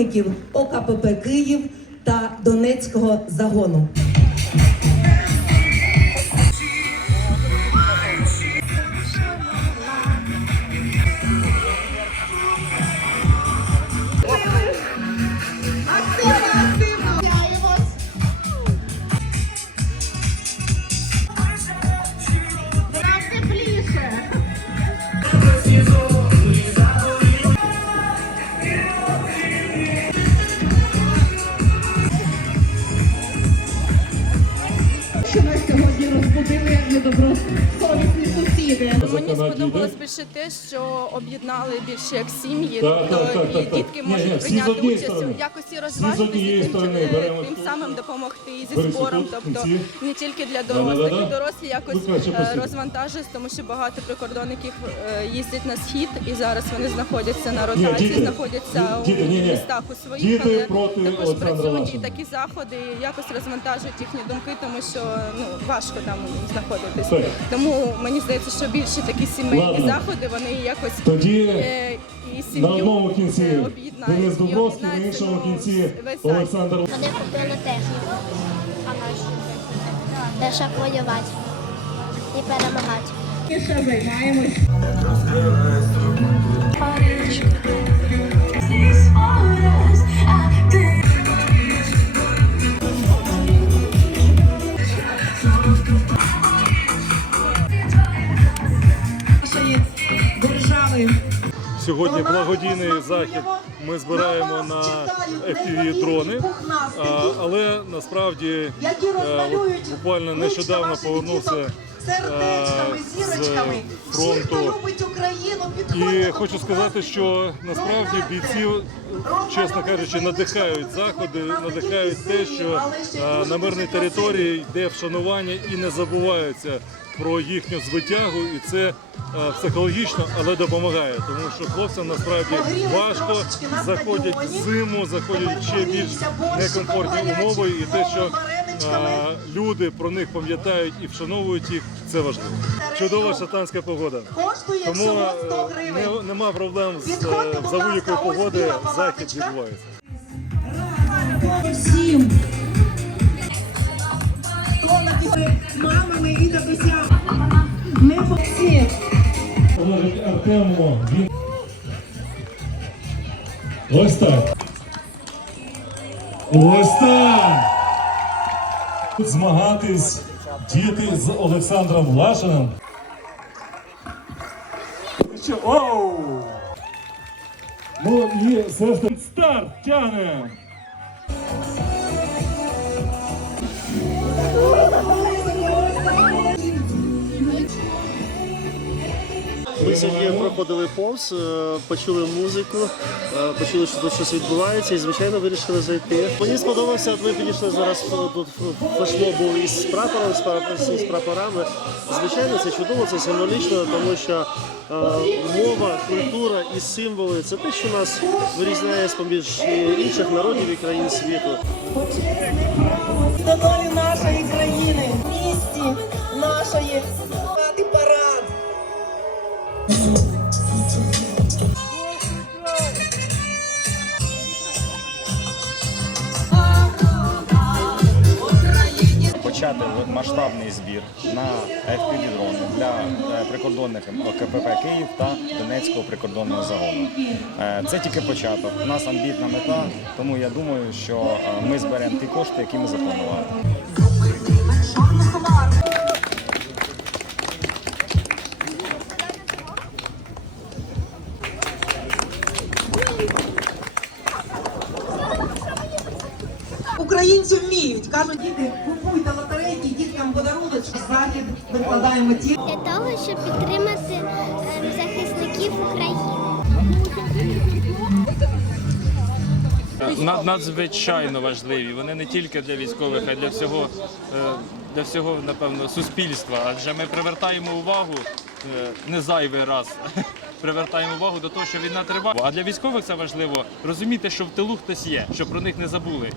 прикордонників ОКПП Київ та Донецького загону. Мені сподобалось більше те, що об'єднали більше як сім'ї, Так, тобто так, так, і так, так. дітки Ні, можуть всі з прийняти однієї участь сторони. у якості Всі з розважитися, однієї тим, сторони. Беремо тим тут. самим допомогти і зі Беремо збором, тут, тобто кінці. не тільки для дорослих, і дорослі якось краще е, розвантажують, тому що багато прикордонників е, їздять на схід, і зараз вони знаходяться на Ні, ротації, діти, знаходяться діти, у ні, ні. містах у своїх, Діти але проти також Олександра працюють і такі заходи якось розвантажують їхні думки, тому що ну важко там знаходитись. Так. Тому мені здається, що більше такі сімейні Ладно. заходи вони якось Тоді е, і сім'ю на одному кінці е, об'єднають. Денис і Дубровський, на об'єднають, іншому кінці весь захід. Олександр Вони купили техніку. А нашу Те, щоб воювати і перемагати. Ще займаємось. Сьогодні благодійний захід. Ми збираємо на fpv дрони, але насправді е, буквально нещодавно повернувся сердечками, е, з зірочками. Фронту. І хочу сказати, що насправді бійців, чесно кажучи, надихають заходи, надихають те, що е, на мирній території йде вшанування і не забуваються про їхню звитягу, і це е, психологічно, але допомагає, тому що хлопцям насправді важко заходять в зиму, заходять ще більш некомфортні умови, і те, що е, люди про них пам'ятають і вшановують їх, це важливо. Чудова шатанська погода. Коштує Тому е, гривень. не, нема проблем з Підходьте, е, за будь-якої погоди. Захід відбувається. Всім. Написав мамами і дідусям. Ми всі. Положить Артему. Ось так. Ось так. Змагатись діти з Олександром Лашиним. Оу! Ну і все ж таки старт тягне. Сьогодні проходили повз, е, почули музику, е, почули, що тут щось відбувається, і звичайно вирішили зайти. Мені сподобався, ми підійшли зараз е, тут флешмоб був із прапором, з прапорами. Звичайно, це чудово, це символічно, тому що мова, культура і символи це те, що нас вирізняє з поміж інших народів і країн світу. до долі нашої країни, місті нашої почати масштабний збір на FPV-дрони для е, прикордонників КПП Київ та Донецького прикордонного загону. Е, Це тільки початок. У нас амбітна мета, тому я думаю, що е, ми зберемо ті кошти, які ми запланували. Кажуть, діти, купуйте лотерейки, діткам подаруночки. Захід викладаємо ті. Для того, щоб підтримати ем, захисників України. Над- надзвичайно важливі. Вони не тільки для військових, а й для всього, е, для всього, напевно, суспільства. Адже ми привертаємо увагу е, не зайвий раз. Привертаємо увагу до того, що війна триває. А для військових це важливо розуміти, що в тилу хтось є, що про них не забули.